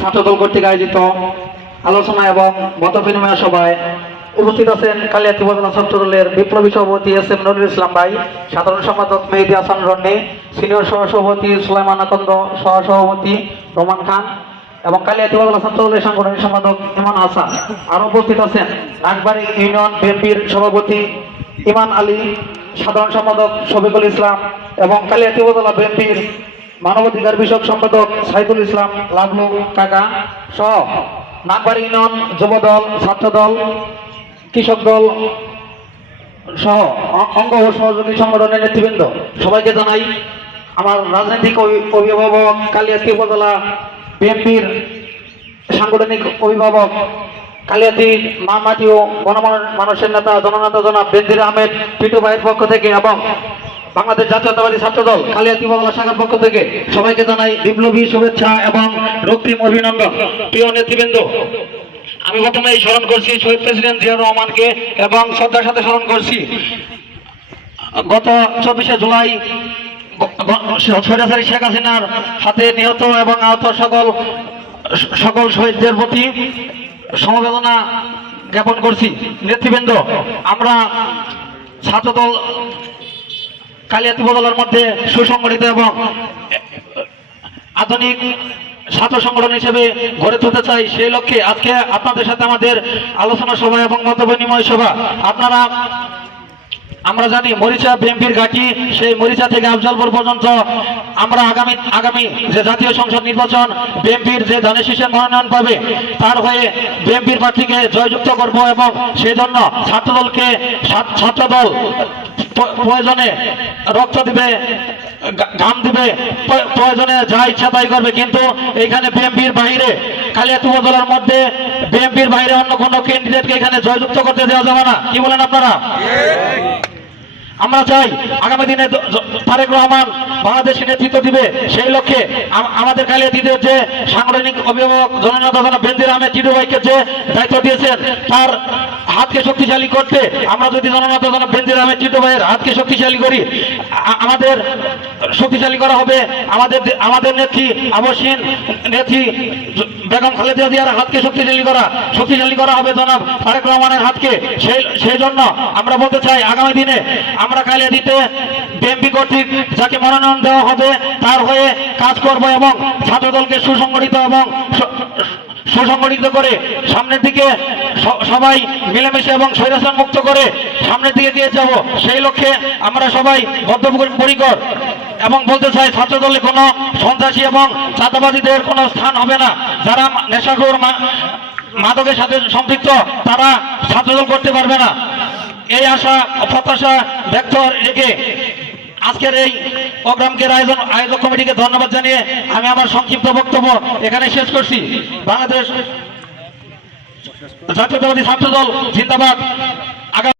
ছাত্রদল কর্তৃক আয়োজিত আলোচনা এবং মত বিনিময় সভায় উপস্থিত আছেন কালিয়াতি উপজেলা ছাত্রদলের বিপ্লবী সভাপতি এস এম নুরুল ইসলাম ভাই, সাধারণ সম্পাদক মেহেদি হাসান রন্নি, সিনিয়র সহসভাপতি সুলাইমান আকন্দ, সহসভাপতি রোমান খান এবং কালিয়াতি উপজেলা ছাত্রদলের সাংগঠনিক সম্পাদক ইমান হাসান। আরও উপস্থিত আছেন নাগবাড়ি ইউনিয়ন বিএনপির সভাপতি ইমান আলী, সাধারণ সম্পাদক শফিকুল ইসলাম এবং কালিয়াতি উপজেলা বিএনপির মানবাধিকার বিষয়ক সম্পাদক সাইদুল ইসলাম লাভলু কাকা সহ নাগবাড়ি ইউনিয়ন যুবদল, ছাত্রদল, কৃষক দল সহ অঙ্গ ও সহযোগী সংগঠনের নেতৃবৃন্দ। সবাইকে জানাই আমার রাজনৈতিক অভিভাবক কালিয়াতি উপজেলা বিএনপির সাংগঠনিক অভিভাবক কালিয়াতি মামাটি ও গণমান মানুষের নেতা, জননেতা জনাব বেনজির আহমেদ, পিটু ভাইয়ের পক্ষ থেকে এবং বাংলাদেশ জাতীয়তাবাদী ছাত্রদল কালিয়াতি উপজেলা শাখার পক্ষ থেকে সবাইকে জানাই বিপ্লবী শুভেচ্ছা এবং রক্তিম অভিনন্দন। প্রিয় নেতৃবৃন্দ, আমি প্রথমেই স্মরণ করছি শহীদ প্রেসিডেন্ট জিয়াউর রহমানকে এবং শ্রদ্ধার সাথে স্মরণ করছি। গত চব্বিশে জুলাই শেখ হাসিনার হাতে নিহত এবং আহত সকল সকল শহীদদের প্রতি সমবেদনা জ্ঞাপন করছি। নেতৃবৃন্দ, আমরা ছাত্রদল কালিয়াতি বদলের মধ্যে সুসংগঠিত এবং আধুনিক ছাত্র সংগঠন হিসেবে গড়ে তুলতে চাই সেই লক্ষ্যে আজকে আপনাদের সাথে আমাদের আলোচনা সভা এবং মত বিনিময় সভা। আপনারা, আমরা জানি মরিচা বিএনপির ঘাঁটি, সেই মরিচা থেকে আফজালপুর পর্যন্ত আমরা আগামী আগামী যে জাতীয় সংসদ নির্বাচন বিএনপির যে ধানের শীষে মনোনয়ন পাবে, তার হয়ে বিএনপির প্রার্থীকে জয়যুক্ত করব এবং সেই জন্য ছাত্রদলকে, ছাত্রদল প্রয়োজনে রক্ত দিবে ঘাম দিবে প্রয়োজনে যা ইচ্ছা তাই করবে। কিন্তু এখানে বিএমপির বাইরে কালিয়াতু উপজেলার মধ্যে বিএমপির বাইরে অন্য কোনো ক্যান্ডিডেটকে এখানে জয়যুক্ত করতে দেওয়া যাবে না। কি বলেন আপনারা? আমরা চাই আগামী দিনে তারেক রহমান বাংলাদেশে নেতৃত্ব দিবে। সেই লক্ষ্যে আমাদের আমাদের কালিয়াতিদের যে সাংগঠনিক অভিভাবক জননেতা জনাব বেন্দির আহমেদ টিডু ভাইকে যে দায়িত্ব দিয়েছেন, তার হাতকে শক্তিশালী করতে আমরা যদি জননেতা জনাব বেন্দির আহমেদ টিডু ভাইয়ের হাতকে শক্তিশালী করি আমাদের শক্তিশালী করা হবে। আমাদের আমাদের নেত্রী আবসীন নেত্রী বেগম খালেদা জিয়ার হাতকে শক্তিশালী করা শক্তিশালী করা হবে জনাব তারেক রহমানের হাতকে। সেই সেই জন্য আমরা বলতে চাই, আগামী দিনে আমরা কালিয়া দিতে, বিএনপি কর্তৃক যাকে মনোনয়ন দেওয়া হবে, তার হয়ে কাজ করব এবং ছাত্রদলকে সুসংগঠিত এবং সুসংগঠিত করে সামনের দিকে সবাই মিলেমিশে এবং স্বৈরাচার মুক্ত করে সামনের দিকে দিয়ে যাব। সেই লক্ষ্যে আমরা সবাই বদ্ধপরিকর এবং বলতে চাই, ছাত্রদলে কোনো সন্ত্রাসী এবং চাঁদাবাদীদের কোনো স্থান হবে না। যারা নেশাখোর মাদকের সাথে সম্পৃক্ত, তারা ছাত্রদল করতে পারবে না। এই আশা, প্রত্যাশা ব্যক্ত রেখে আজকের এই প্রোগ্রামকে আয়োজন, আয়োজক কমিটিকে ধন্যবাদ জানিয়ে আমি আমার সংক্ষিপ্ত বক্তব্য এখানে শেষ করছি। বাংলাদেশ জাতীয়তাবাদী ছাত্রদল জিন্দাবাদ।